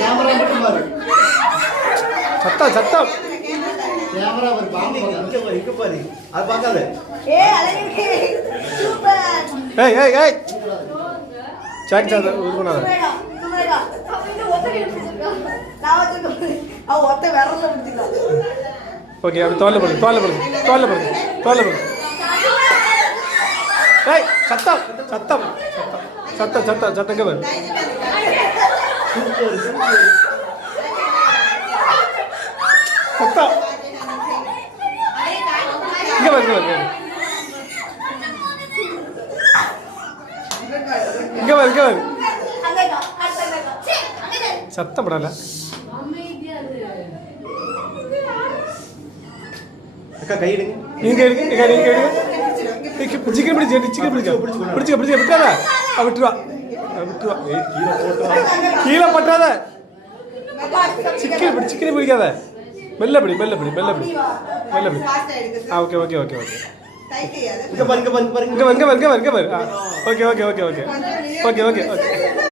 Camera மட்டும் பாரு. சத்தம் சத்தம். கேமரா பாரு, பாம்பு இங்க பாரு. அது பார்க்காத. ஏய் ஏய் ஏய். சாக் சாக் இது பண்ணாத. ஓகே அப்படி தோல்ல போடு தோல்ல போடு தோல்ல போடு தோல்ல போடு. ஏய் சத்தம் சத்தம் சத்தம் சத்தம் சத்தம் பாரு. சத்தம் இங்க பாரு இங்க பாரு இங்க பாரு. சத்தம் படல. அக்கா கை எடுங்க. நீங்க எடுங்க நீங்க எடுங்க. சிக்கன் பிடிச்சு சிக்கன் பிடிச்சு பிடிச்சு பிடிச்சு விட்டாத. விட்டுருவா விட்டுருவா. கீழே பட்டாத. சிக்கன் பிடிக்காத. மெல்ல பிடி மெல்ல பிடி மெல்ல பிடி மெல்ல பிடி. Okay okay okay okay. இங்க பாருங்க பாருங்க பாருங்க. இங்க பாரு இங்க பாரு இங்க பாரு. Okay okay okay okay okay okay okay.